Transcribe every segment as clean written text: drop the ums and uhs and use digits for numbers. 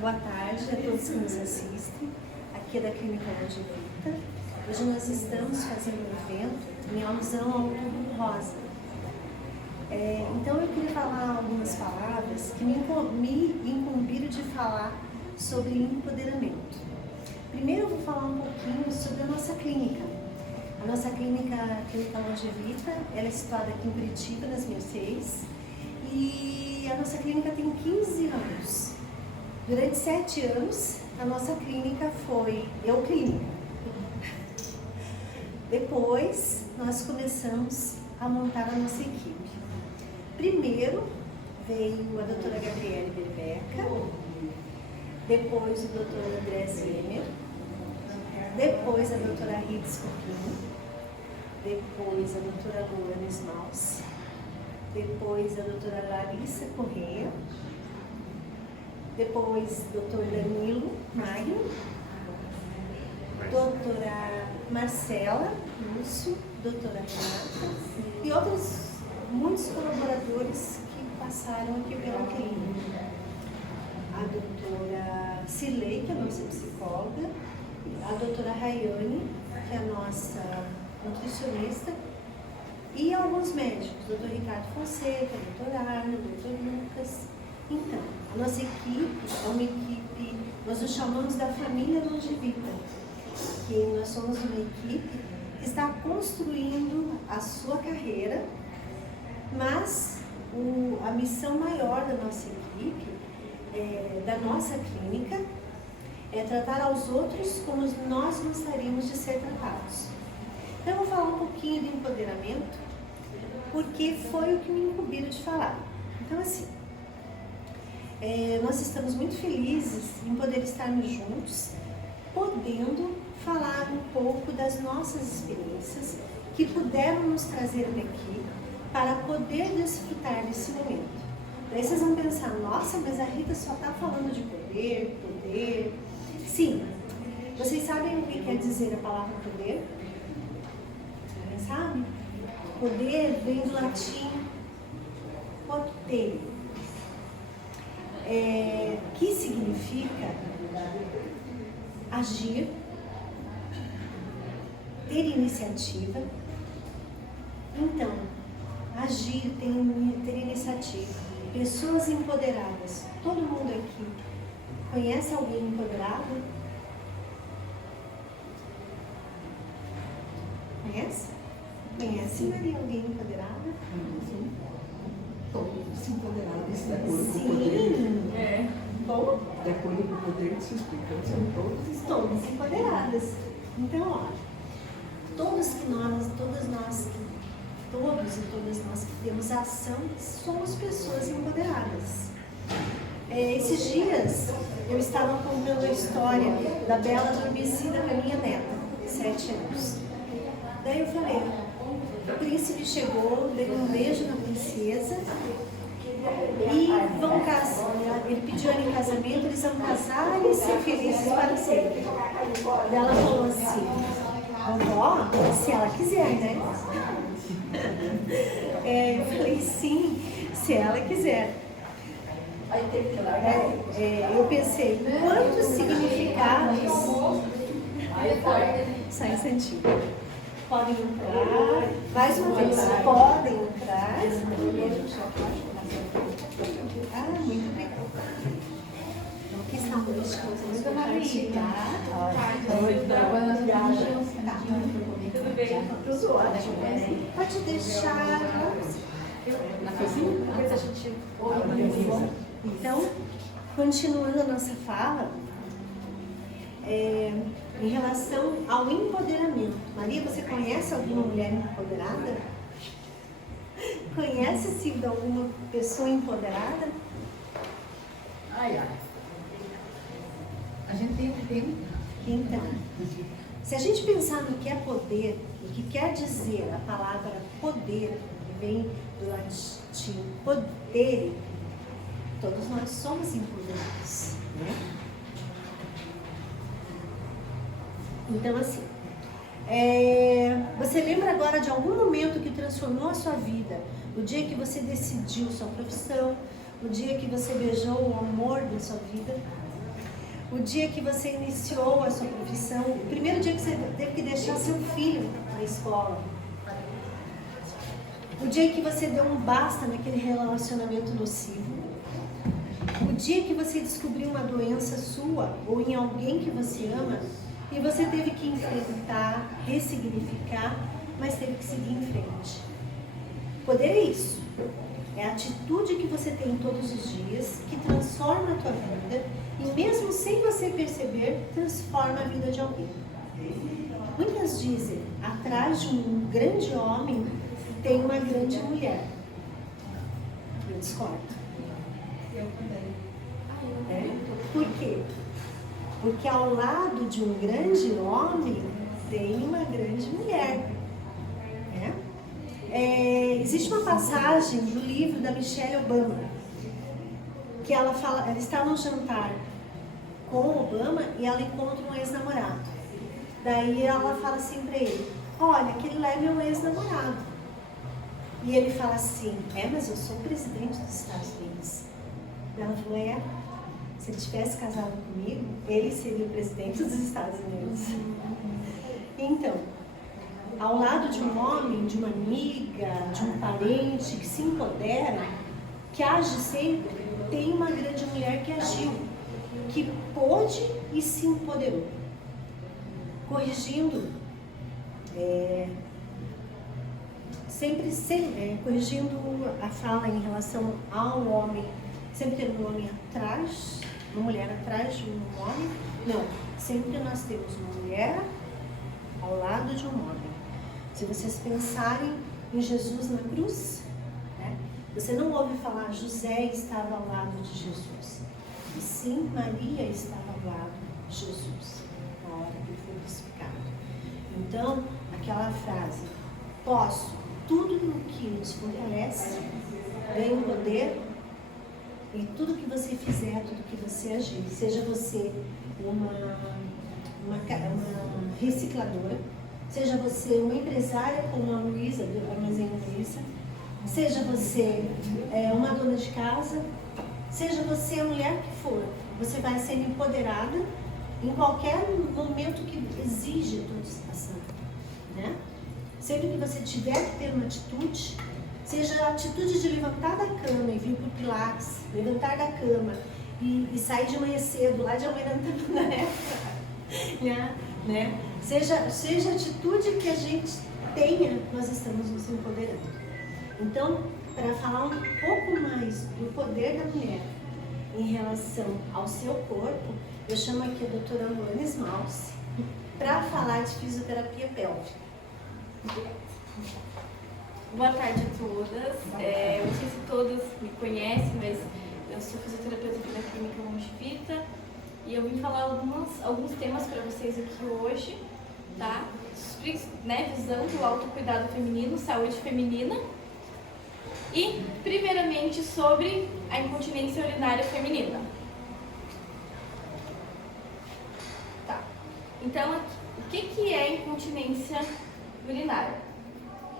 Boa tarde a todos que nos assistem. Aqui é da Clínica Longevita. Hoje nós estamos fazendo um evento em alusão ao Outubro Rosa. Então eu queria falar algumas palavras que me incumbiram de falar sobre empoderamento. Primeiro eu vou falar um pouquinho sobre a nossa clínica. A nossa clínica Longevita, ela é situada aqui em Curitiba, nas Mercês, e a nossa clínica tem 15 anos. Durante 7 anos, a nossa clínica foi clínica. Depois, nós começamos a montar a nossa equipe. Primeiro, veio a doutora Gabriele Berbeca, depois o doutor André Zimmer, depois a doutora Rita Scopini, depois a doutora Luana Smaus, depois a doutora Larissa Correia, depois doutor Danilo Magno, doutora Marcela Lúcio, doutora Renata e outros muitos colaboradores que passaram aqui pela clínica. A doutora Cilei, que é a nossa psicóloga, a doutora Rayane, que é a nossa nutricionista, e alguns médicos, doutor Ricardo Fonseca, doutor Arno, doutor Lucas. Então, a nossa equipe é uma equipe, nós nos chamamos da família Longevita, que nós somos uma equipe que está construindo a sua carreira, mas a missão maior da nossa equipe, da nossa clínica, é tratar aos outros como nós gostaríamos de ser tratados. Então eu vou falar um pouquinho de empoderamento, porque foi o que me incumbiram de falar. Então assim, nós estamos muito felizes em poder estarmos juntos, podendo falar um pouco das nossas experiências que puderam nos trazer até aqui para poder desfrutar desse momento. Daí vocês vão pensar, nossa, mas a Rita só está falando de poder, poder. Sim, vocês sabem o que quer dizer a palavra poder? Alguém sabe? Poder vem do latim potere, que significa agir, ter iniciativa. Então, agir, ter iniciativa. Pessoas empoderadas. Todo mundo aqui conhece alguém empoderado? Conhece? Conhece, Maria, alguém empoderada? Sim. Todos empoderados, de acordo Sim. com o poder. Bom, De acordo com o poder que se explica, são todas empoderadas. Então, olha, todos e todas nós que temos ação, somos pessoas empoderadas. Esses dias, eu estava contando a história da Bela Adormecida para minha neta, de 7 anos. Daí eu falei, o príncipe chegou, deu um beijo na princesa e vão casar. Ele pediu ela em casamento, eles vão casar e ser felizes para sempre. Daí ela falou assim, vovó, se ela quiser, né? Eu falei, sim, se ela quiser. Eu pensei, quantos significados. Só um instantinho. Podem entrar. Mais uma vez, podem entrar. Muito bem. Aqui está o meu esposo. Muito compartilhar. Tudo bem? Tudo ótimo. Pode deixar. Depois a gente organiza. Então, continuando a nossa fala, em relação ao empoderamento. Maria, você conhece alguma mulher empoderada? Conhece-se de alguma pessoa empoderada? Ai. A gente tem. Então, se a gente pensar no que é poder, o que quer dizer a palavra poder, que vem do latim podere, todos nós somos empoderados, né? Então, assim, você lembra agora de algum momento que transformou a sua vida? O dia que você decidiu sua profissão, o dia que você beijou o amor da sua vida? o dia que você iniciou a sua profissão, o primeiro dia que você teve que deixar seu filho na escola, o dia que você deu um basta naquele relacionamento nocivo, o dia que você descobriu uma doença sua ou em alguém que você ama e você teve que enfrentar, ressignificar, mas teve que seguir em frente. Poder é isso. É a atitude que você tem todos os dias que transforma a tua vida e mesmo sem você perceber, transforma a vida de alguém. Muitas dizem, atrás de um grande homem tem uma grande mulher. Eu discordo. Eu também. Por quê? Porque ao lado de um grande homem tem uma grande mulher. Existe uma passagem do livro da Michelle Obama que ela fala, ela está num jantar com o Obama e ela encontra um ex-namorado. Daí ela fala assim para ele: olha, aquele lá é meu ex-namorado. E ele fala assim: mas eu sou o presidente dos Estados Unidos. Ela falou: se ele tivesse casado comigo, ele seria o presidente dos Estados Unidos. Então, ao lado de um homem, de uma amiga, de um parente que se empodera, que age sempre, tem uma grande mulher que agiu, que pôde e se empoderou. Corrigindo, corrigindo a fala em relação ao homem, sempre tendo um homem atrás, uma mulher atrás de um homem. Não, sempre nós temos uma mulher ao lado de um homem. Se vocês pensarem em Jesus na cruz, você não ouve falar José estava ao lado de Jesus. E sim, Maria estava ao lado de Jesus, na hora que ele foi crucificado. Então, aquela frase, posso, tudo o que nos fortalece, ganha um poder, e tudo que você fizer, tudo que você agir, seja você uma recicladora, seja você uma empresária como a Luísa, do Armazém Luísa, seja você uma dona de casa, seja você a mulher que for, você vai ser empoderada em qualquer momento que exige a tua participação, né? Sempre que você tiver que ter uma atitude, seja a atitude de levantar da cama e vir para o Pilates, levantar da cama e sair de manhã cedo, lá de Almirante Tamandaré, né? Seja a atitude que a gente tenha, nós estamos nos empoderando. Então, para falar um pouco mais do poder da mulher em relação ao seu corpo, eu chamo aqui a doutora Luana Smalce para falar de fisioterapia pélvica. Boa tarde a todas. Eu não sei se todas me conhecem, mas eu sou fisioterapeuta aqui da Clínica Longevita e eu vim falar alguns temas para vocês aqui hoje, tá? Visão do autocuidado feminino, saúde feminina e, primeiramente, sobre a incontinência urinária feminina. Tá. Então, o que é incontinência urinária?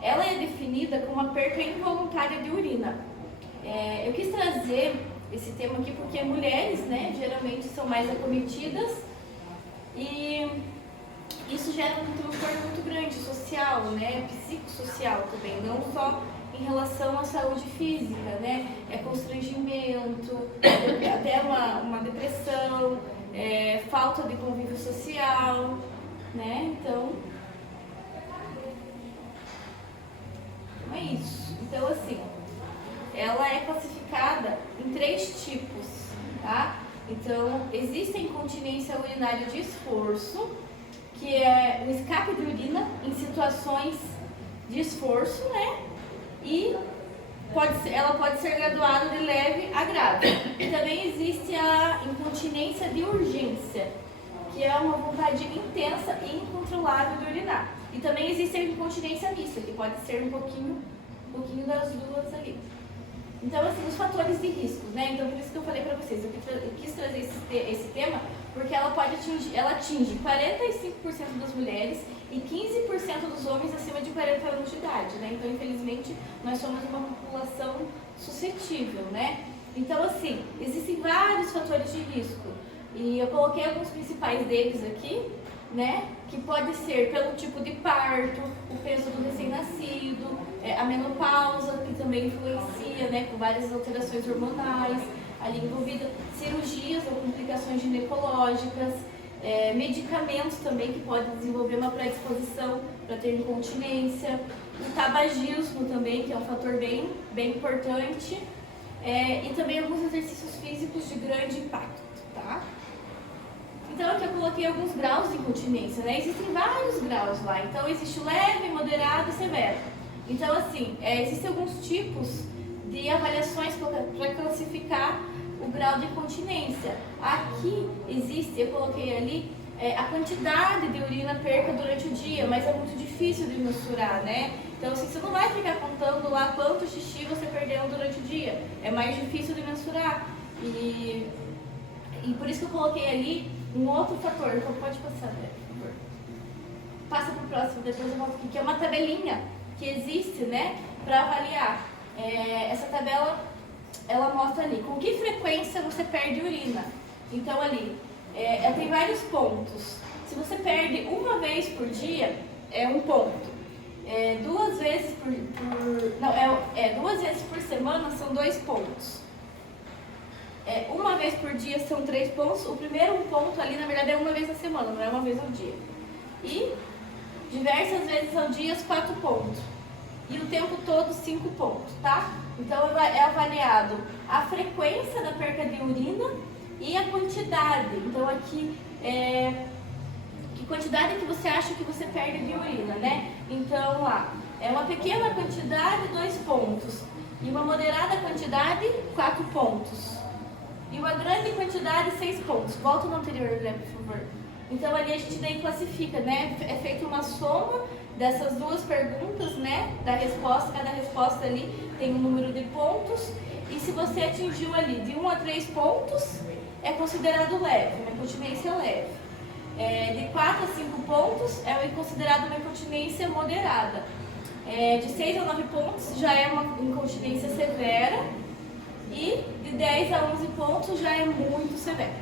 Ela é definida como a perca involuntária de urina. Eu quis trazer esse tema aqui porque mulheres, né, geralmente são mais acometidas e isso gera um transtorno muito grande, social, né, psicossocial também, não só em relação à saúde física, né, constrangimento, até uma depressão, falta de convívio social, né, então é isso. Então, assim, ela é classificada em 3 tipos, tá? Então, existe a incontinência urinária de esforço, que é o escape de urina em situações de esforço, né? E ela pode ser graduada de leve a grave. E também existe a incontinência de urgência, que é uma vontade intensa e incontrolável de urinar. E também existe a incontinência mista, que pode ser um pouquinho das duas ali. Então, assim, os fatores de risco, né? Então, por isso que eu falei pra vocês, eu quis trazer esse tema, porque ela atinge 45% das mulheres e 15% dos homens acima de 40 anos de idade, né? Então, infelizmente, nós somos uma população suscetível, né? Então, assim, existem vários fatores de risco. E eu coloquei alguns principais deles aqui, né? Que pode ser pelo tipo de parto, o peso do recém-nascido, a menopausa, que também influencia, né? Com várias alterações hormonais ali envolvida, cirurgias ou complicações ginecológicas, medicamentos também que podem desenvolver uma predisposição para ter incontinência, o tabagismo também, que é um fator bem importante, e também alguns exercícios físicos de grande impacto, tá? Então aqui eu coloquei alguns graus de incontinência, né? Existem vários graus lá, então existe o leve, moderado e severo. Então assim, existem alguns tipos de avaliações para classificar o grau de incontinência. Aqui existe, eu coloquei ali, a quantidade de urina perca durante o dia, mas é muito difícil de mensurar, né? Então assim, você não vai ficar contando lá quanto xixi você perdeu durante o dia, é mais difícil de mensurar. E por isso que eu coloquei ali um outro fator, então pode passar, né, por favor. Passa para o próximo, depois eu volto aqui, que é uma tabelinha que existe, né, para avaliar. Essa tabela, ela mostra ali com que frequência você perde urina. Então ali, ela tem vários pontos. Se você perde uma vez por dia, é um ponto. Duas vezes por semana são 2 pontos. Uma vez por dia são 3 pontos. O primeiro ponto ali, na verdade, é uma vez na semana, não é uma vez ao dia. E diversas vezes ao dia, 4 pontos. E o tempo todo, 5 pontos, tá? Então é avaliado a frequência da perca de urina e a quantidade. Então aqui, que quantidade que você acha que você perde de urina, né? Então lá, uma pequena quantidade, 2 pontos. E uma moderada quantidade, 4 pontos. E uma grande quantidade, 6 pontos. Volta no anterior, né, por favor. Então ali a gente daí classifica, né? É feita uma soma dessas duas perguntas, né? Da resposta, cada resposta ali tem um número de pontos. E se você atingiu ali de 1 a 3 pontos, é considerado leve, uma incontinência leve. De 4 a 5 pontos é considerado uma incontinência moderada. De 6 a 9 pontos já é uma incontinência severa. E de 10 a 11 pontos já é muito severo,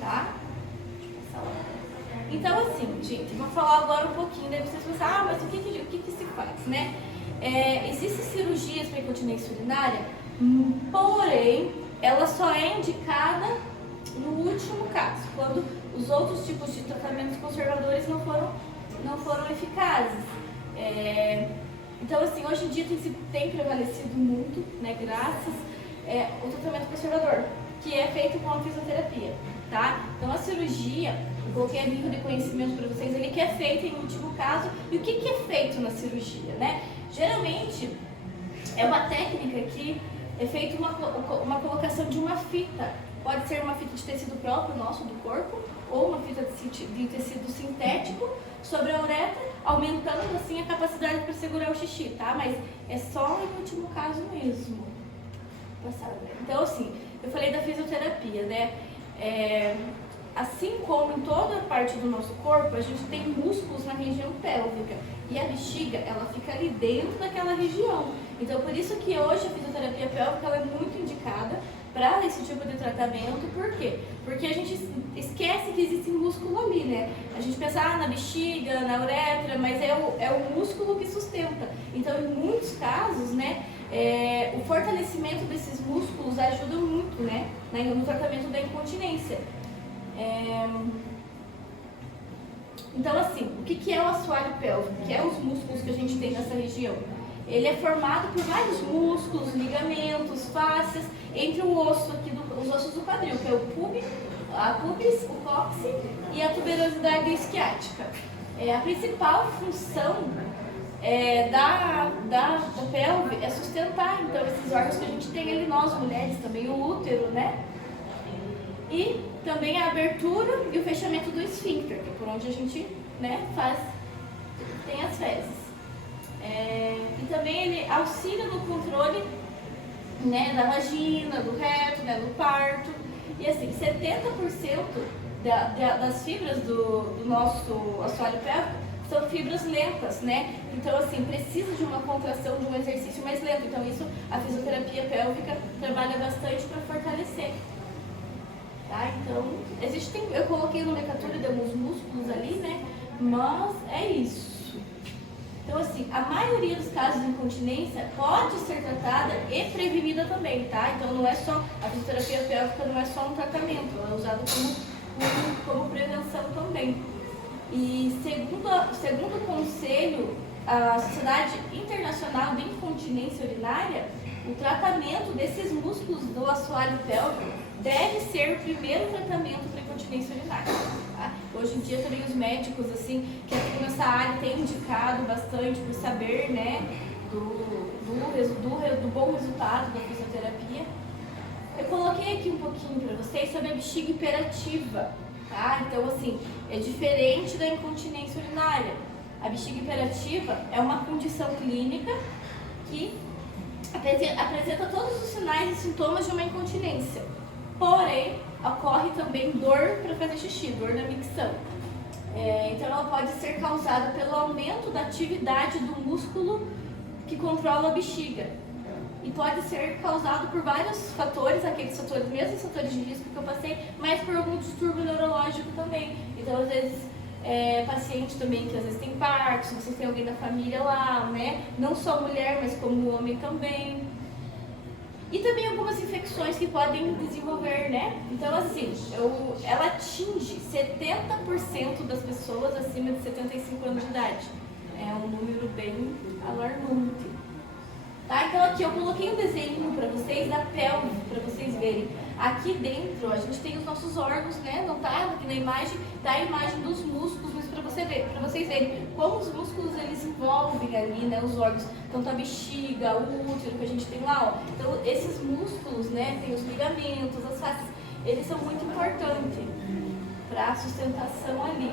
tá? Deixa eu passar lá. Então assim, gente, vou falar agora um pouquinho, daí vocês vão pensar, mas o que se faz, né? Existem cirurgias para incontinência urinária, porém, ela só é indicada no último caso, quando os outros tipos de tratamentos conservadores não foram eficazes. Então assim, hoje em dia tem prevalecido muito, né, graças o tratamento conservador, que é feito com a fisioterapia, tá? Então a cirurgia, eu coloquei a nível de conhecimento para vocês ali, que é feita em último caso. E o que é feito na cirurgia, né? Geralmente é uma técnica que é feita uma colocação de uma fita. Pode ser uma fita de tecido próprio nosso, do corpo, ou uma fita de tecido sintético sobre a uretra, aumentando assim a capacidade para segurar o xixi, tá? Mas é só em último caso mesmo. Então, assim, eu falei da fisioterapia, né? Assim como em toda a parte do nosso corpo, a gente tem músculos na região pélvica. E a bexiga, ela fica ali dentro daquela região. Então, por isso que hoje a fisioterapia pélvica ela é muito indicada para esse tipo de tratamento. Por quê? Porque a gente esquece que existe músculo ali, né? A gente pensa na bexiga, na uretra, mas é o músculo que sustenta. Então, em muitos casos, né, o fortalecimento desses músculos ajuda muito, né, no tratamento da incontinência. Então, assim, o que é o assoalho pélvico? Que é os músculos que a gente tem nessa região? Ele é formado por vários músculos, ligamentos, fáscias, entre o osso aqui, os ossos do quadril, que é a pubis, o cóccix e a tuberosidade isquiática. A principal função da pelve é sustentar, então, esses órgãos que a gente tem ali, nós mulheres também, o útero, né? E também a abertura e o fechamento do esfíncter, que é por onde a gente, né, tem as fezes. E também ele auxilia no controle, né, da vagina, do reto, né, do parto. E assim, 70% das fibras do nosso assoalho pélvico são fibras lentas, né? Então, assim, precisa de uma contração, de um exercício mais lento. Então, isso a fisioterapia pélvica trabalha bastante para fortalecer. tá? Então, eu coloquei nomenclatura de alguns músculos ali, né? Mas é isso. Então, assim, a maioria dos casos de incontinência pode ser tratada e prevenida também, tá? Então, não é só, a fisioterapia pélvica não é só um tratamento, ela é usada como prevenção também. E segundo o conselho, a Sociedade Internacional de Incontinência Urinária, o tratamento desses músculos do assoalho pélvico deve ser o primeiro tratamento para incontinência urinária. Tá? Hoje em dia também os médicos assim, que atuam nessa área têm indicado bastante por saber, né, do bom resultado da fisioterapia. Eu coloquei aqui um pouquinho para vocês sobre a bexiga hiperativa. Tá? Então, assim, é diferente da incontinência urinária. A bexiga hiperativa é uma condição clínica que apresenta todos os sinais e sintomas de uma incontinência. Porém, ocorre também dor para fazer xixi, dor na micção. Então, ela pode ser causada pelo aumento da atividade do músculo que controla a bexiga. E pode ser causado por vários fatores, aqueles fatores, mesmo os fatores de risco que eu passei, mas por algum distúrbio neurológico também. Então, às vezes, paciente também que às vezes tem Parkinson, vocês têm alguém da família lá, né? Não só mulher, mas como homem também. E também algumas infecções que podem desenvolver, né? Então, assim, ela atinge 70% das pessoas acima de 75 anos de idade. É um número bem alarmante. Tá? Então, aqui eu coloquei um desenho para vocês da pelve, para vocês verem. Aqui dentro, a gente tem os nossos órgãos, né? Não tá aqui na imagem, tá a imagem dos músculos, mas para vocês verem como os músculos eles envolvem ali, né? Os órgãos, tanto a bexiga, o útero que a gente tem lá, ó. Então, esses músculos, né? Tem os ligamentos, as faces, eles são muito importantes para a sustentação ali.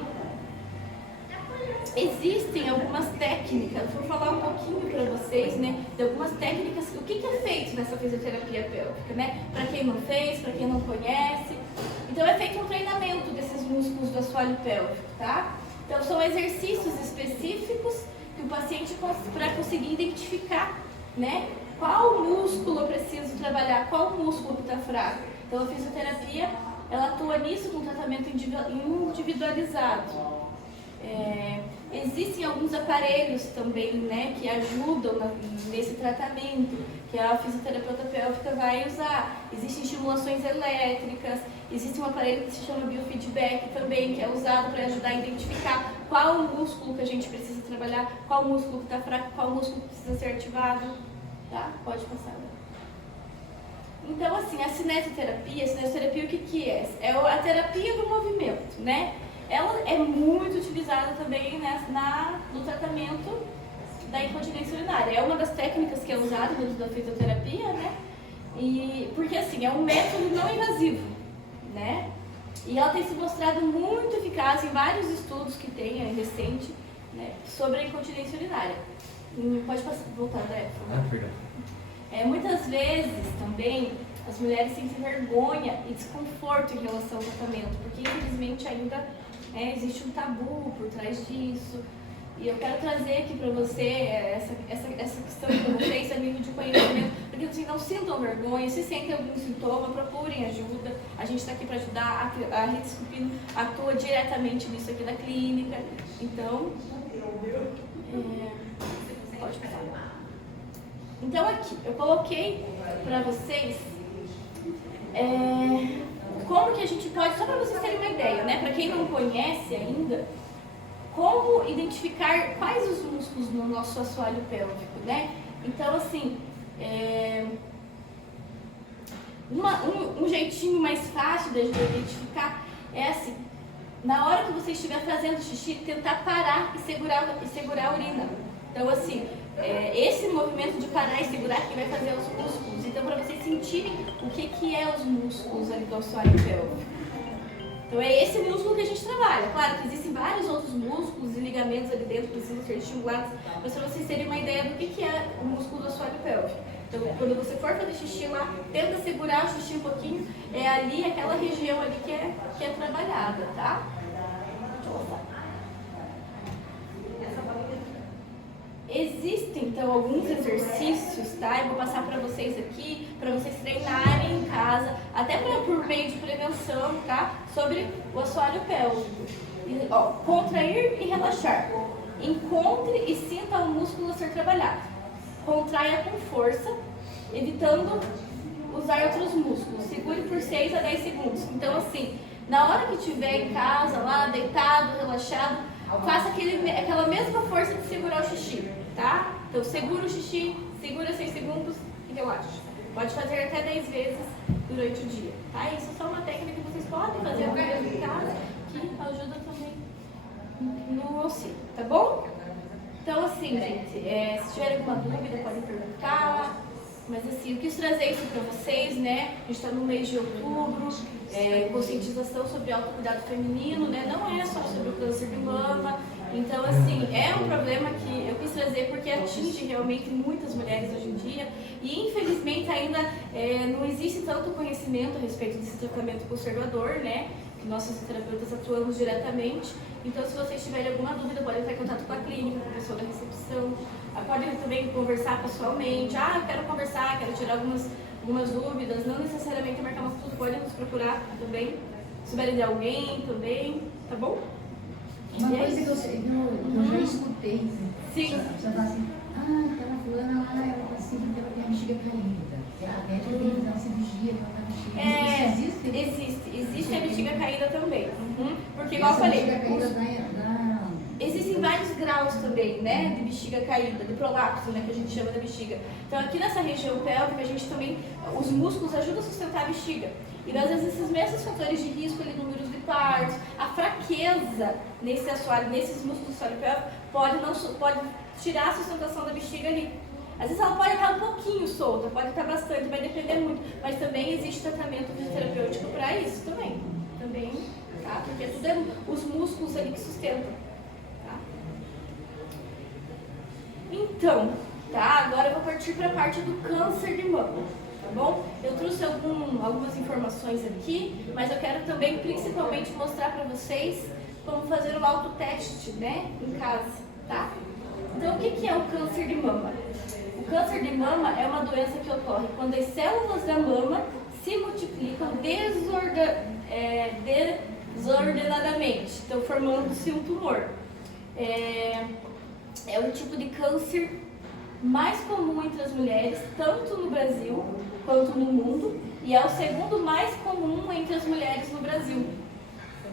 Existem algumas técnicas, vou falar um pouquinho para vocês, né, de algumas técnicas, o que é feito nessa fisioterapia pélvica, né, para quem não fez, para quem não conhece. Então é feito um treinamento desses músculos do assoalho pélvico, tá? Então são exercícios específicos que o paciente, para conseguir identificar, né, qual músculo eu preciso trabalhar, qual músculo que está fraco. Então a fisioterapia, ela atua nisso com tratamento individualizado. Existem alguns aparelhos também, né, que ajudam nesse tratamento, que a fisioterapeuta pélvica vai usar. Existem estimulações elétricas, existe um aparelho que se chama biofeedback também, que é usado para ajudar a identificar qual o músculo que a gente precisa trabalhar, qual músculo que está fraco, qual músculo que precisa ser ativado. Tá? Pode passar. Então, assim, a cinesioterapia o que é? É a terapia do movimento, né? Ela é muito utilizada também, né, no tratamento da incontinência urinária. É uma das técnicas que é usada dentro da fisioterapia, né? Porque assim, é um método não invasivo, né? E ela tem se mostrado muito eficaz em vários estudos que tem, recente, né, sobre a incontinência urinária. Pode voltar, André, por favor. Perdão. Muitas vezes também as mulheres sentem vergonha e desconforto em relação ao tratamento, porque infelizmente ainda existe um tabu por trás disso. E eu quero trazer aqui para você essa questão para vocês, a nível de conhecimento, porque assim, não sintam vergonha, se sentem algum sintoma, procurem ajuda. A gente está aqui para ajudar, a Rede Esculpino atua diretamente nisso aqui da clínica. Então, pode passar. Então aqui, eu coloquei para vocês como que a gente pode, só para vocês terem uma ideia, né? Para quem não conhece ainda, como identificar quais os músculos no nosso assoalho pélvico, né? Então, assim, um jeitinho mais fácil de identificar é assim, na hora que você estiver fazendo xixi, tentar parar e segurar a urina. Então, assim, esse movimento de parar e segurar que vai fazer os músculos. Então, para vocês sentirem o que é os músculos ali do assoalho pélvico. Então, é esse músculo que a gente trabalha. Claro que existem vários outros músculos e ligamentos ali dentro que precisam ser estimulados, mas para vocês terem uma ideia do que é o músculo do assoalho pélvico. Então, quando você for fazer xixi lá, tenta segurar o xixi um pouquinho, é ali, aquela região ali que é trabalhada, tá? Deixa eu mostrar. Existem então alguns exercícios, tá? Eu vou passar para vocês aqui, para vocês treinarem em casa, até por meio de prevenção, tá? Sobre o assoalho pélvico. E, ó, contrair e relaxar. Encontre e sinta o músculo a ser trabalhado. Contraia com força, evitando usar outros músculos. Segure por 6 a 10 segundos. Então, assim, na hora que estiver em casa, lá, deitado, relaxado, faça aquela mesma força de segurar o xixi, tá? Então, segura o xixi, segura 6 segundos e relaxa. Pode fazer até 10 vezes durante o dia, tá? Isso é só uma técnica que vocês podem fazer em casa, que ajuda também no auxílio, tá bom? Então, assim, gente, se tiver alguma dúvida, podem perguntar. Mas, assim, eu quis trazer isso para vocês, né? A gente está no mês de outubro, conscientização sobre autocuidado feminino, né? Não é só sobre o câncer de mama. Então, assim, é um problema que eu quis trazer porque atinge realmente muitas mulheres hoje em dia. E, infelizmente, ainda não existe tanto conhecimento a respeito desse tratamento conservador, né? Que nós, fisioterapeutas, atuamos diretamente. Então, se vocês tiverem alguma dúvida, podem entrar em contato com a clínica, com a pessoa da recepção. Podem também conversar pessoalmente. Eu quero conversar, quero tirar algumas dúvidas. Não necessariamente marcar uma consulta, podem nos procurar também. Se souberem de alguém também, tá bom? Uma coisa que eu já escutei. Sim. Você fala assim, aquela fulana lá, ela assim, ela tem a bexiga caída. Ela pede que tem que fazer uma cirurgia, ela tá bexiga. Isso existe? Existe a bexiga caída também. Porque, igual eu falei, existem vários graus também, né, de bexiga caída, de prolapso, né, que a gente chama da bexiga. Então, aqui nessa região pélvica, a gente também, os músculos ajudam a sustentar a bexiga. E, às vezes, esses mesmos fatores de risco, ali, números de partos, a fraqueza nesse assoalho, nesses músculos do assoalho pélvico, pode tirar a sustentação da bexiga ali. Às vezes ela pode estar um pouquinho solta, pode estar bastante, vai depender muito. Mas também existe tratamento fisioterapêutico para isso também. Tá? Porque tudo é os músculos ali que sustentam. Tá? Então, tá? Agora eu vou partir para a parte do câncer de mama. Tá bom? Eu trouxe algumas informações aqui, mas eu quero também principalmente mostrar para vocês como fazer o autoteste, né, em casa, tá? Então, o que é o câncer de mama? O câncer de mama é uma doença que ocorre quando as células da mama se multiplicam desordenadamente, então formando-se um tumor. É o tipo de câncer mais comum entre as mulheres, tanto no Brasil quanto no mundo, e é o segundo mais comum entre as mulheres no Brasil,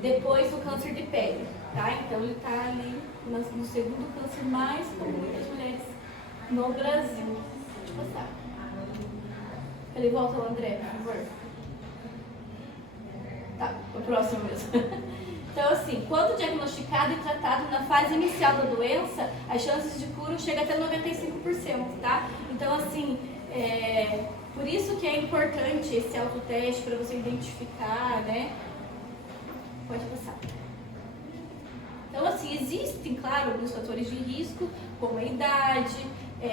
depois do câncer de pele, tá? Então ele está ali no segundo câncer mais comum entre as mulheres no Brasil. Deixa eu passar. Ele volta ao André, por favor. Tá, o próximo mesmo. Então, assim, quando diagnosticado e tratado na fase inicial da doença, as chances de cura chegam até 95%, tá? Então, assim, por isso que é importante esse autoteste para você identificar, né? Pode passar. Então, assim, existem, claro, alguns fatores de risco, como a idade,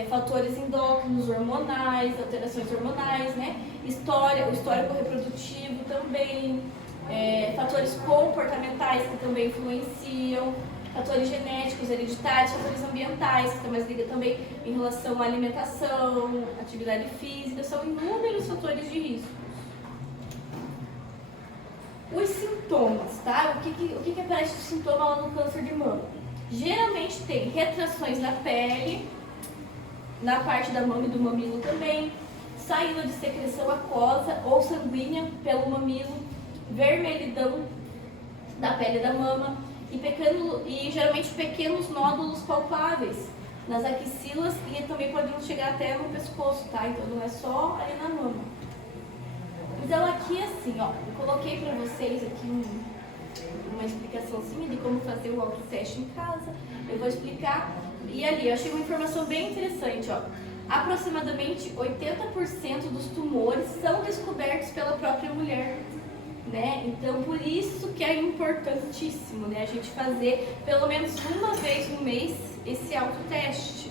fatores endócrinos, hormonais, alterações hormonais, né? O histórico reprodutivo também, fatores comportamentais que também influenciam, fatores genéticos, hereditários, fatores ambientais, que estão mais ligados também em relação à alimentação, atividade física, são inúmeros fatores de risco. Os sintomas, tá? O que aparece de sintoma lá no câncer de mama? Geralmente tem retrações na pele, na parte da mama e do mamilo também, saída de secreção aquosa ou sanguínea pelo mamilo, vermelhidão da pele da mama e geralmente pequenos nódulos palpáveis nas axilas e também podem chegar até no pescoço, tá? Então não é só ali na mama. Então aqui assim, ó, eu coloquei para vocês aqui uma explicaçãozinha de como fazer o autoteste em casa. Eu vou explicar. E ali, eu achei uma informação bem interessante, ó. Aproximadamente 80% dos tumores são descobertos pela própria mulher, né? Então, por isso que é importantíssimo, né, a gente fazer pelo menos uma vez no mês esse autoteste,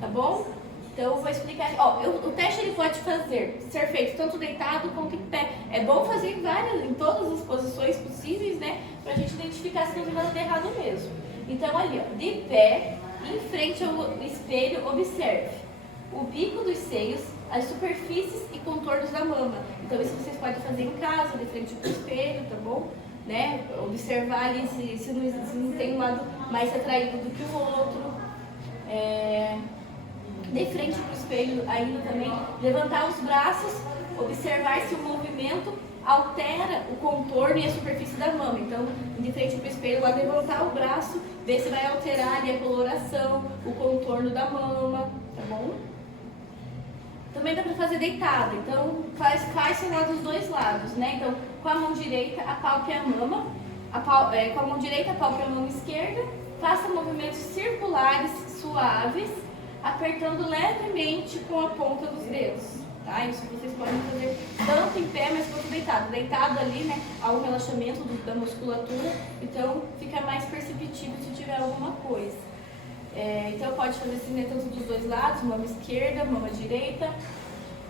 tá bom? Então, eu vou explicar. Ó, o teste ele pode ser feito tanto deitado quanto em pé. É bom fazer em todas as posições possíveis, né, pra gente identificar se não está errado mesmo. Então, ali, ó, de pé, em frente ao espelho, observe. o bico dos seios, as superfícies e contornos da mama. Então isso vocês podem fazer em casa, de frente para o espelho, tá bom? Né? Observar ali se não tem um lado mais atraído do que o outro. De frente para o espelho ainda também, levantar os braços, observar se o movimento altera o contorno e a superfície da mama. Então, de frente para o espelho, lá levantar o braço, ver se vai alterar ali a coloração, o contorno da mama, tá bom? Também dá para fazer deitado, então faz lá dos dois lados, né? Então, com a mão direita, apalpe a mama, com a mão direita, apalpe a mão esquerda, faça movimentos circulares suaves, apertando levemente com a ponta dos dedos, tá? Isso vocês podem fazer tanto em pé, mas quanto deitado. Deitado ali, né, há um relaxamento da musculatura, então fica mais perceptível se tiver alguma coisa. Então pode fazer assim, né, tanto dos dois lados, mama esquerda, mama direita.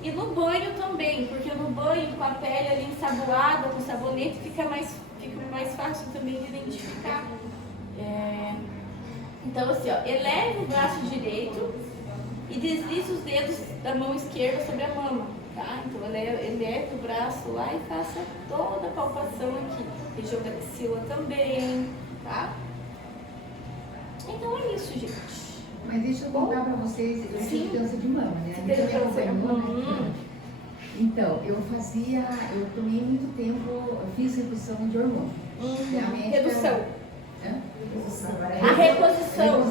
E no banho também, porque no banho com a pele ali ensaboada, com sabonete, fica mais fácil também de identificar. Então assim, ó, eleve o braço direito e deslize os dedos da mão esquerda sobre a mama, tá? Então eleve o braço lá e faça toda a palpação aqui. Região da axila também, tá? Então é isso, gente. Mas deixa eu contar pra vocês, eu tive câncer de mama, né? Você teve câncer? Então, eu tomei muito tempo, eu fiz reposição de hormônio. Redução. Hã? A reposição.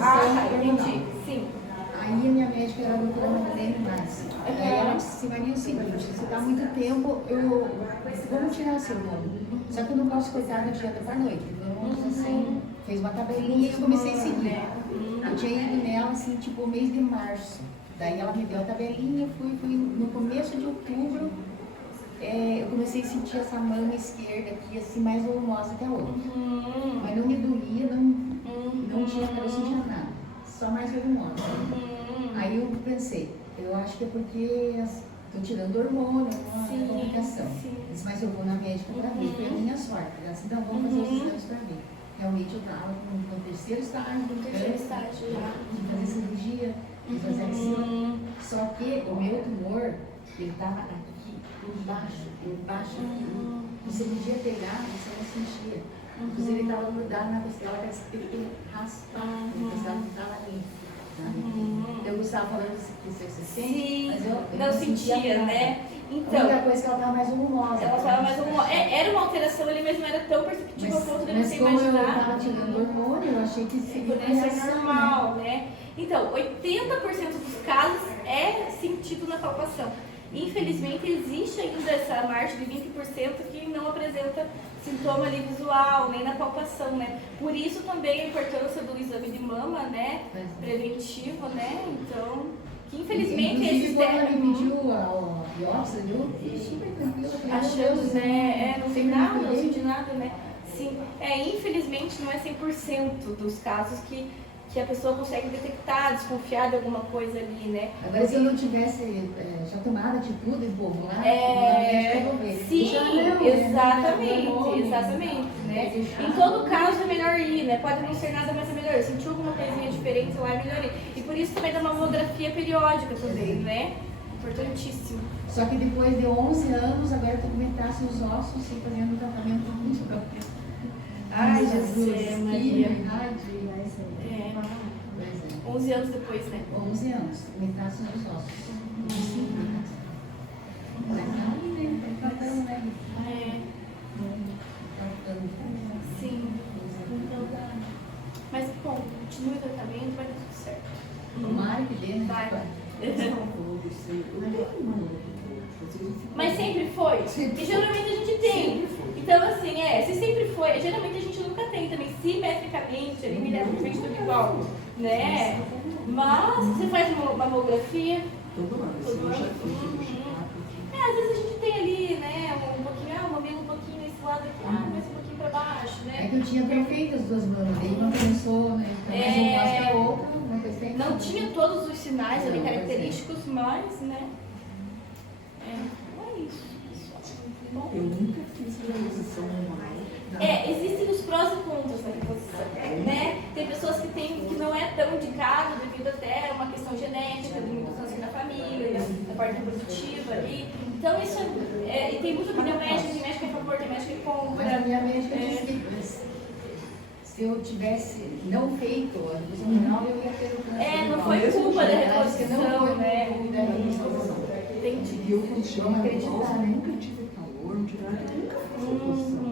Entendi. Sim. Aí a minha médica era a doutora Madeleine Marques. Aí ela disse, Maria, é o seguinte, se dá muito tempo, vamos tirar seu hormônio. Só que eu não posso cortar do dia para a noite. Então, assim, fez uma tabelinha e eu comecei a seguir. Eu tinha ido nela, assim, tipo, mês de março. Daí ela me deu a tabelinha, eu fui no começo de outubro, eu comecei a sentir essa mama esquerda aqui, assim, mais volumosa que a outra. Mas não me doía, não tinha, eu não sentia nada, só mais volumosa. Aí eu pensei, eu acho que é porque estou tirando hormônio, uma complicação. Disse, mas eu vou na médica para ver, foi a minha sorte. Ela disse, então vamos fazer os exames para ver. Realmente eu estava no terceiro estágio, de fazer cirurgia, de fazer axila. Só que o meu tumor, ele estava aqui, embaixo aqui. Você podia pegar, você não sentia. Inclusive ele estava grudado na costela, que ele tem raspar, o costela que estava ali. Eu estava falando que você sente, mas eu não sentia, né? Então, a única coisa é que ela estava mais volumosa. Ela estava mais volumosa. Era uma alteração ali, mas não era tão perceptível a ponto de você imaginar. Mas como eu estava tirando hormônio, eu achei que poderia ser normal, né? Então, 80% dos casos é sentido na palpação. Infelizmente, existe ainda essa margem de 20% que não apresenta sintoma ali visual, nem na palpação, né? Por isso também a importância do exame de mama, né? Preventivo, né? Então, que infelizmente esses quando ela me pediu a biópsia, eu fiquei super tranquila. Achando, né? Não tem nada, não senti nada, né? Sim. Infelizmente não é 100% dos casos que a pessoa consegue detectar, desconfiar de alguma coisa ali, né? Agora, se eu não tivesse já tomado atitude, povo, lá, sim, exatamente, né? Em todo caso é melhor ir, né? Pode não ser nada, mas é melhor ir. Sentiu alguma coisinha diferente lá, é melhor ir. E por isso também dá uma mamografia periódica também, né? Importantíssimo. Só que depois de 11 anos, agora eu tô com metástase nos ossos, e fazendo um tratamento muito próprio. Ai, Jesus, Maria. 11 anos depois, né? 11 anos, metástase nos ossos. Sim. Mas, bom, continue o tratamento, vai dar tudo certo. Tomara que dê, né? Vai. Mas sempre foi? E geralmente a gente tem. Então, assim, se sempre foi, geralmente a gente nunca tem também, simetricamente, ali, milhares tudo igual, né? Mas você faz uma mamografia. Todo ano. Às vezes a gente tem ali, né, um pouquinho, o mamilo um pouquinho nesse lado aqui, mais um pouquinho pra baixo, né? É que eu tinha perfeito as duas mamas, daí uma começou, né? Então, mais um gosta da outra, uma coisa tem. Não tinha todos os sinais ali característicos, mas, né? É isso, pessoal. Bom. Eu nunca fiz reposição online. Existem os prós e contras da reposição, né? Tem pessoas que não é tão indicado devido até a uma questão genética, de mutações na família. parte reprodutiva ali. Então isso e tem muita opinião médica, tem médica que é a favor, tem médica que contra. Mas a minha médica disse que se eu tivesse não feito a reposição renal, eu ia ter o câncer. Não foi culpa da Ela disse que não reposição, foi né? culpa da reposição. Entendi. E eu continuo Vamos acreditar, acreditar, né? nunca tive calor, não tive nada, nunca fiz reposição.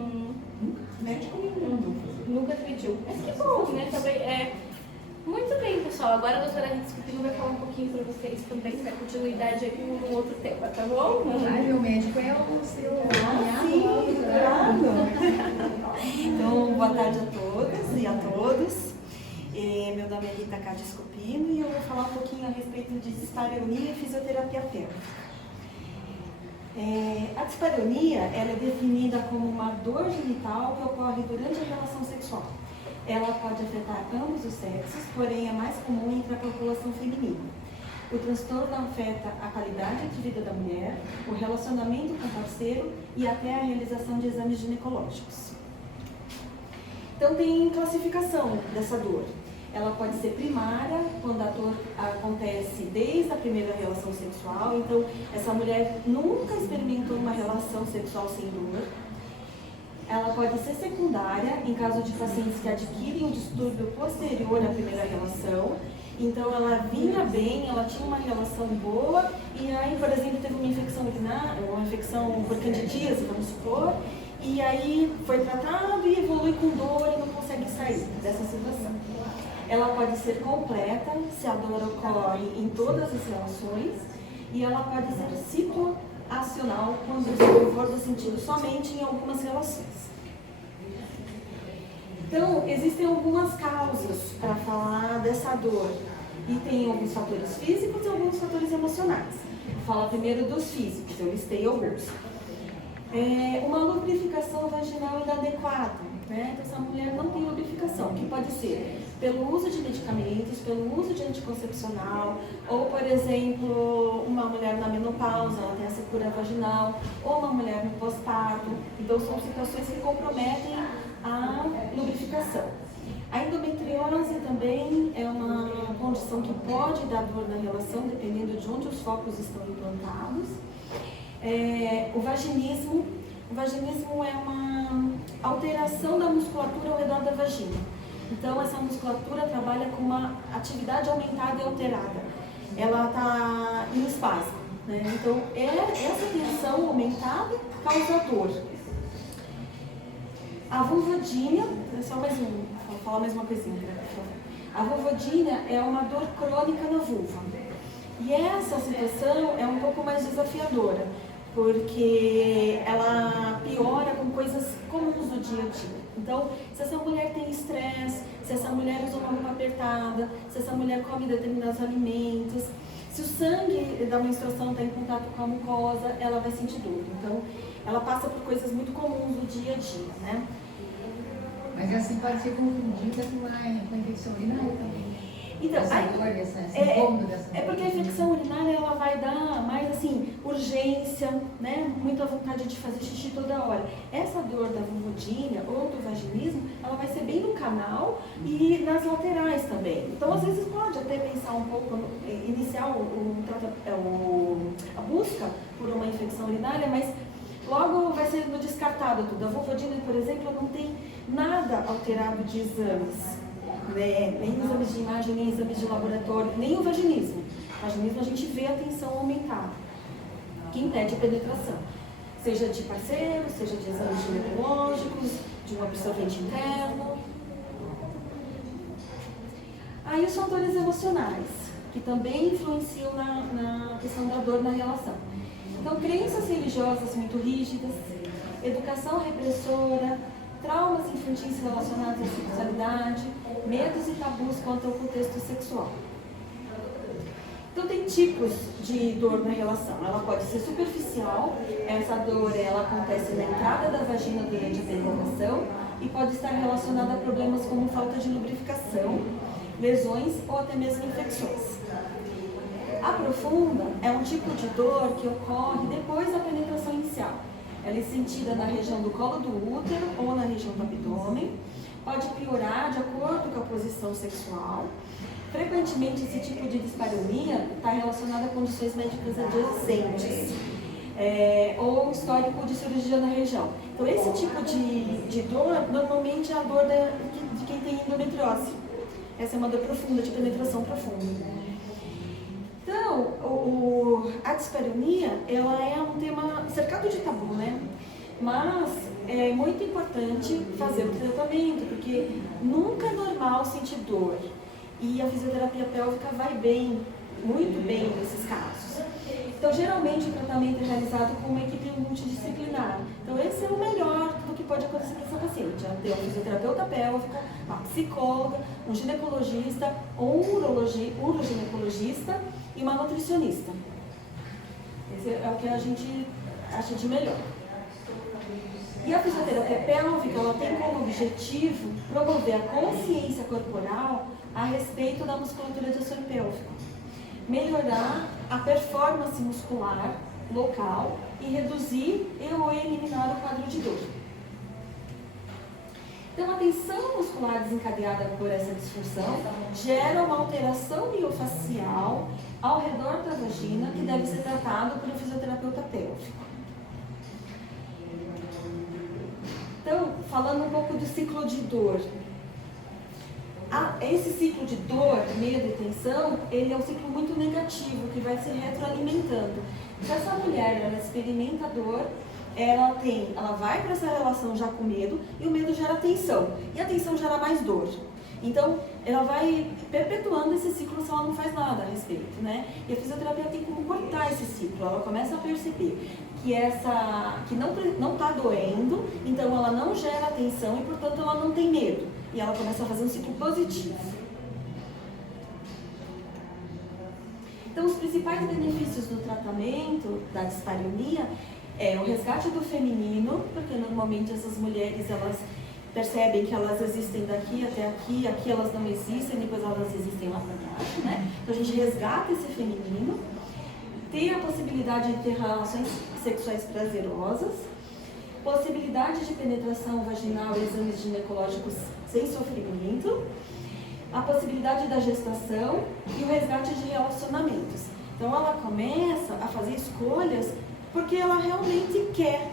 Nunca, médico nenhum mandou fazer. Nunca pediu. Mas que bom, né? Também muito bem, pessoal. Agora a doutora Rita Scupino vai falar um pouquinho para vocês também, dar continuidade aí com um outro tema, tá bom? Ai, meu médico é o seu Sim, claro. Então, boa tarde a todas e a todos. Meu nome é Rita Cádia Scupino e eu vou falar um pouquinho a respeito de dispareunia e fisioterapia pélvica. A dispareunia ela é definida como uma dor genital que ocorre durante a relação sexual. Ela pode afetar ambos os sexos, porém é mais comum entre a população feminina. O transtorno afeta a qualidade de vida da mulher, o relacionamento com o parceiro e até a realização de exames ginecológicos. Então tem classificação dessa dor. Ela pode ser primária, quando a dor acontece desde a primeira relação sexual. Então, essa mulher nunca experimentou uma relação sexual sem dor. Ela pode ser secundária, em caso de pacientes que adquirem um distúrbio posterior à primeira relação. Então, ela vinha bem, ela tinha uma relação boa, e aí, por exemplo, teve uma infecção urinária, uma infecção por candidíase, vamos supor, e aí foi tratado e evolui com dor e não consegue sair dessa situação. Ela pode ser completa, se a dor ocorre em todas as relações, e ela pode ser situacional, quando o desconforto é sentido somente em algumas relações. Então, existem algumas causas para falar dessa dor, e tem alguns fatores físicos e alguns fatores emocionais. Vou falar primeiro dos físicos, eu listei alguns. Uma lubrificação vaginal inadequada, né? Então, essa mulher não tem lubrificação, que pode ser pelo uso de medicamentos, pelo uso de anticoncepcional, ou, por exemplo, uma mulher na menopausa, ela tem a secura vaginal, ou uma mulher no pós-parto. Então, são situações que comprometem a lubrificação. A endometriose também é uma condição que pode dar dor na relação, dependendo de onde os focos estão implantados. O vaginismo é uma alteração da musculatura ao redor da vagina. Então, essa musculatura trabalha com uma atividade aumentada e alterada. Ela está em espasmo, né? Então, essa tensão aumentada causa dor. A vulvodínia, vou falar mais uma coisinha. A vulvodínia é uma dor crônica na vulva. E essa situação é um pouco mais desafiadora, porque ela piora com coisas comuns do dia a dia. Então, se essa mulher tem estresse, se essa mulher usa uma roupa apertada, se essa mulher come determinados alimentos, se o sangue da menstruação está em contato com a mucosa, ela vai sentir dor. Então, ela passa por coisas muito comuns do dia a dia, né? Mas assim pode ser confundida com a infecção urinária também. Então, essa dor, esse incômodo dessa é porque a infecção urinária ela vai dar mais assim, urgência, né? Muita vontade de fazer xixi toda hora. Essa dor da vulvodínia ou do vaginismo, ela vai ser bem no canal e nas laterais também. Então, às vezes pode até pensar um pouco, iniciar a busca por uma infecção urinária, mas logo vai sendo descartado tudo. A vulvodínia, por exemplo, não tem nada alterado de exames. Nem exames de imagem, nem exames de laboratório, nem o vaginismo. O vaginismo a gente vê a tensão aumentada, que impede a penetração, seja de parceiro, seja de exames ginecológicos, de um absorvente interno. Aí os fatores emocionais, que também influenciam na questão da dor na relação. Então, crenças religiosas muito rígidas, educação repressora, traumas infantis relacionados à sexualidade, medos e tabus quanto ao contexto sexual. Então, tem tipos de dor na relação. Ela pode ser superficial, essa dor ela acontece na entrada da vagina durante a penetração e pode estar relacionada a problemas como falta de lubrificação, lesões ou até mesmo infecções. A profunda é um tipo de dor que ocorre depois da penetração inicial. Ela é sentida na região do colo do útero ou na região do abdômen. Pode piorar de acordo com a posição sexual. Frequentemente, esse tipo de dispareunia está relacionado a condições médicas adjacentes ou histórico de cirurgia na região. Então, esse tipo de dor, normalmente é a dor de quem tem endometriose. Essa é uma dor profunda, de penetração profunda. Então, a dispareunia, ela é um tema cercado de tabu, né? Mas é muito importante fazer o tratamento, porque nunca é normal sentir dor. E a fisioterapia pélvica vai bem, muito bem nesses casos. Então, geralmente, o tratamento é realizado com uma equipe multidisciplinar. Então, esse é o melhor do que pode acontecer para essa paciente. Ela tem um fisioterapeuta pélvico, uma psicóloga, um ginecologista, um uroginecologista e uma nutricionista. Esse é o que a gente acha de melhor. E a fisioterapia pélvica, ela tem como objetivo promover a consciência corporal a respeito da musculatura de assoalho pélvico, melhorar a performance muscular local e reduzir ou eliminar o quadro de dor. Então, a tensão muscular desencadeada por essa disfunção gera uma alteração miofacial ao redor da vagina que deve ser tratado por um fisioterapeuta pélvico. Então, falando um pouco do ciclo de dor. Esse ciclo de dor, medo e tensão, ele é um ciclo muito negativo, que vai se retroalimentando. Se essa mulher ela experimenta dor, ela vai para essa relação já com medo, e o medo gera tensão, e a tensão gera mais dor. Então, ela vai perpetuando esse ciclo se ela não faz nada a respeito, né? E a fisioterapia tem como cortar esse ciclo. Ela começa a perceber que não está doendo, então ela não gera tensão e, portanto, ela não tem medo. E ela começa a fazer um ciclo positivo. Então, os principais benefícios do tratamento da dispareunia é o resgate do feminino, porque normalmente essas mulheres, elas percebem que elas existem daqui até aqui, aqui elas não existem, depois elas existem lá para baixo, né? Então a gente resgata esse feminino, tem a possibilidade de ter relações sexuais prazerosas, possibilidade de penetração vaginal e exames ginecológicos sem sofrimento, a possibilidade da gestação e o resgate de relacionamentos. Então ela começa a fazer escolhas porque ela realmente quer,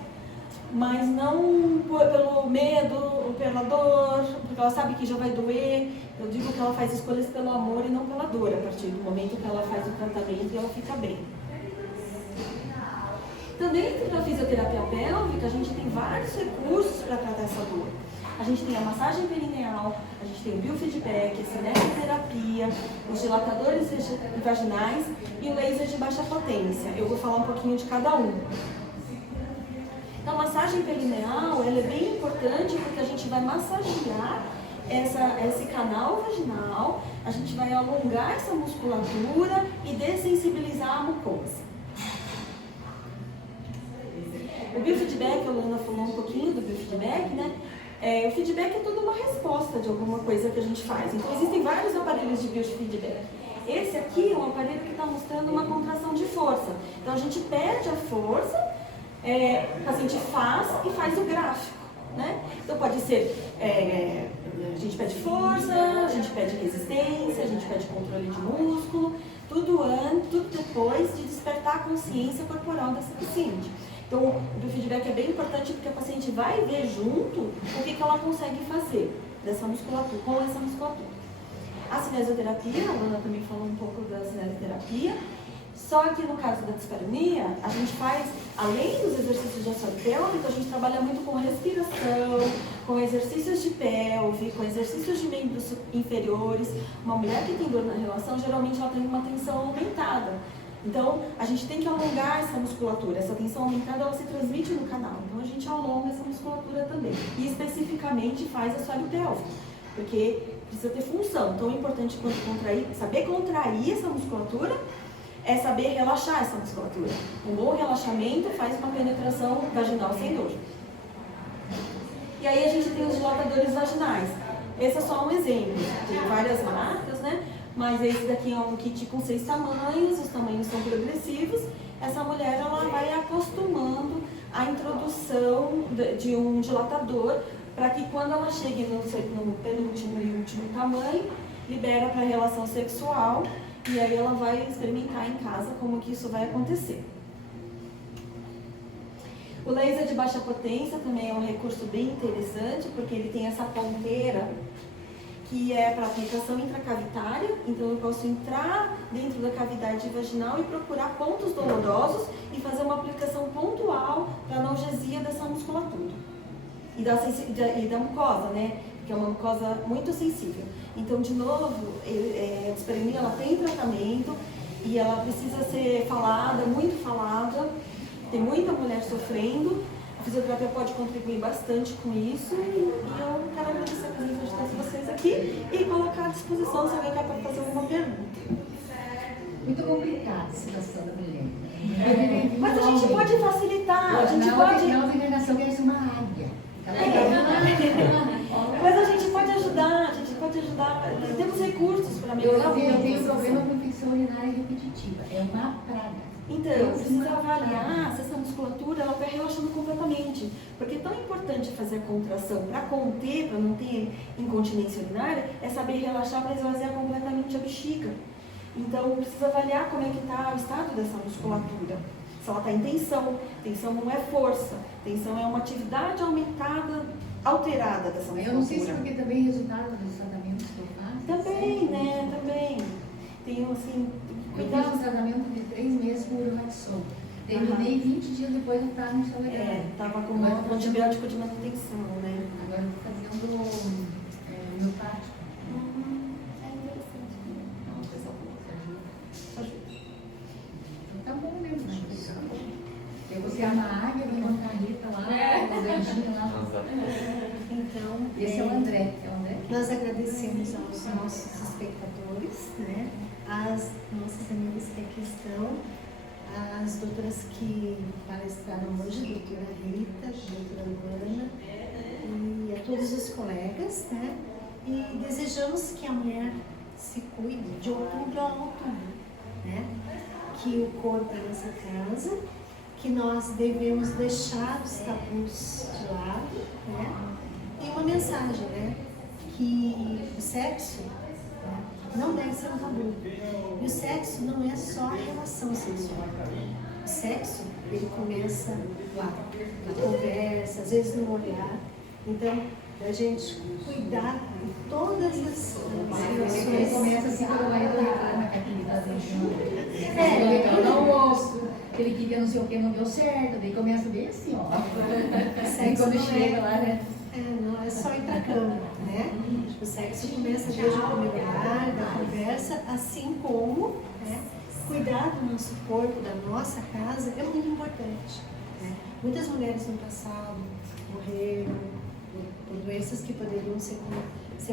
mas não pelo medo ou pela dor, porque ela sabe que já vai doer. Eu digo que ela faz escolhas pelo amor e não pela dor, a partir do momento que ela faz o tratamento e ela fica bem. Então, dentro da fisioterapia pélvica, a gente tem vários recursos para tratar essa dor. A gente tem a massagem perineal, a gente tem o biofeedback, a cinesioterapia, os dilatadores vaginais e o laser de baixa potência. Eu vou falar um pouquinho de cada um. Então, a massagem perineal, ela é bem importante porque a gente vai massagear esse canal vaginal, a gente vai alongar essa musculatura e dessensibilizar a mucosa. O biofeedback, a Luana falou um pouquinho do biofeedback, né? O feedback é toda uma resposta de alguma coisa que a gente faz. Então, existem vários aparelhos de biofeedback. Esse aqui é um aparelho que está mostrando uma contração de força. Então, a gente perde a força, o paciente faz e faz o gráfico, né? Então, pode ser, a gente pede força, a gente pede resistência, a gente pede controle de músculo, tudo depois de despertar a consciência corporal dessa paciente. Então, o biofeedback é bem importante porque a paciente vai ver junto o que ela consegue fazer dessa musculatura, com essa musculatura. A cinesioterapia, a Ana também falou um pouco da cinesioterapia, só que no caso da dispareunia, a gente faz, além dos exercícios de assoalho pélvico, a gente trabalha muito com respiração, com exercícios de pelve, com exercícios de membros inferiores. Uma mulher que tem dor na relação, geralmente ela tem uma tensão aumentada. Então, a gente tem que alongar essa musculatura. Essa tensão aumentada, ela se transmite no canal. Então, a gente alonga essa musculatura também. E, especificamente, faz assoalho pélvico, porque precisa ter função. Então, é importante saber contrair essa musculatura, é saber relaxar essa musculatura. Um bom relaxamento faz uma penetração vaginal sem dor. E aí, a gente tem os dilatadores vaginais. Esse é só um exemplo. Tem várias marcas, né? Mas esse daqui é um kit com 6 tamanhos, os tamanhos são progressivos. Essa mulher, ela vai acostumando a introdução de um dilatador para que quando ela chegue no penúltimo e último tamanho, libera para relação sexual e aí ela vai experimentar em casa como que isso vai acontecer. O laser de baixa potência também é um recurso bem interessante, porque ele tem essa ponteira que é para aplicação intracavitária, então eu posso entrar dentro da cavidade vaginal e procurar pontos dolorosos e fazer uma aplicação pontual para analgesia dessa musculatura e da mucosa, né? Que é uma mucosa muito sensível. Então, de novo, a dispareunia ela tem tratamento e ela precisa ser falada, muito falada. Tem muita mulher sofrendo, a fisioterapia pode contribuir bastante com isso e eu quero agradecer a presença de todos vocês aqui e colocar à disposição se alguém quer fazer alguma pergunta. Muito complicada a situação da mulher. Mas a gente pode facilitar, a gente pode... Na outra encarnação quer ser uma águia. Mas a gente pode ajudar, temos recursos para melhorar. Eu tenho problema com infecção urinária repetitiva, é uma praga. Então, precisa avaliar se essa musculatura ela está relaxando completamente. Porque é tão importante fazer a contração para conter, para não ter incontinência urinária, é saber relaxar para esvaziar completamente a bexiga. Então, precisa avaliar como é que está o estado dessa musculatura. Se ela está em tensão, tensão não é força, tensão é uma atividade aumentada, alterada dessa musculatura. Eu não sei se porque também resultado dos tratamentos que eu faço. Também, né? Também. Tem assim, Eu fiz um tratamento de 3 meses com Urvaxol. Terminei 20 dias depois eu estava no chão legal. Estava com um antibiótico de manutenção, né? Agora eu estou fazendo homeopático. É interessante. É uma coisa boa. Ajuda. Então tá bom mesmo, né? Eu vou ser uma águia, vou montar a Rita lá, os anjinhos lá. Então, Esse é o André. nós agradecemos aos nossos espectadores, né? As nossas amigas que aqui estão, as doutoras que palestraram hoje, doutora Rita, doutora Luana, e a todos os colegas, né? E desejamos que a mulher se cuide de outubro a outubro, né? Que o corpo é nossa casa, que nós devemos deixar os tabus de lado, né? E uma mensagem, né? Que o sexo não deve ser um tabu. E o sexo não é só a relação sexual. O sexo, ele começa lá, na conversa, às vezes no olhar. Então, a gente cuidar de todas as situações. Ele começa assim quando o marido reclama que aquele tá deixando. Não almoço, ele queria não sei o que, não deu certo. Daí começa bem assim, ó. Aí quando chega lá, né? Não é só ir pra cama, né? O sexo começa desde o primeiro olhar, da conversa, assim como, né, cuidar do nosso corpo, da nossa casa, é muito importante. Né? Muitas mulheres no passado morreram por doenças que poderiam ser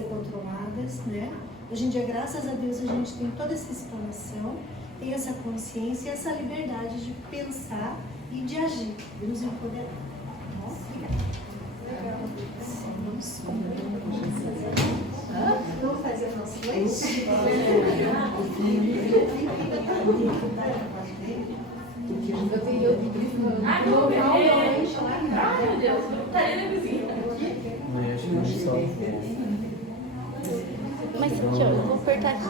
controladas, né? Hoje em dia, graças a Deus, a gente tem toda essa explanação, tem essa consciência, essa liberdade de pensar e de agir, de nos empoderar. Obrigada. Vamos fazer nosso lanche? Eu tenho Ai, meu Deus, eu estaria na cozinha. Mas aqui, ó, eu vou apertar aqui.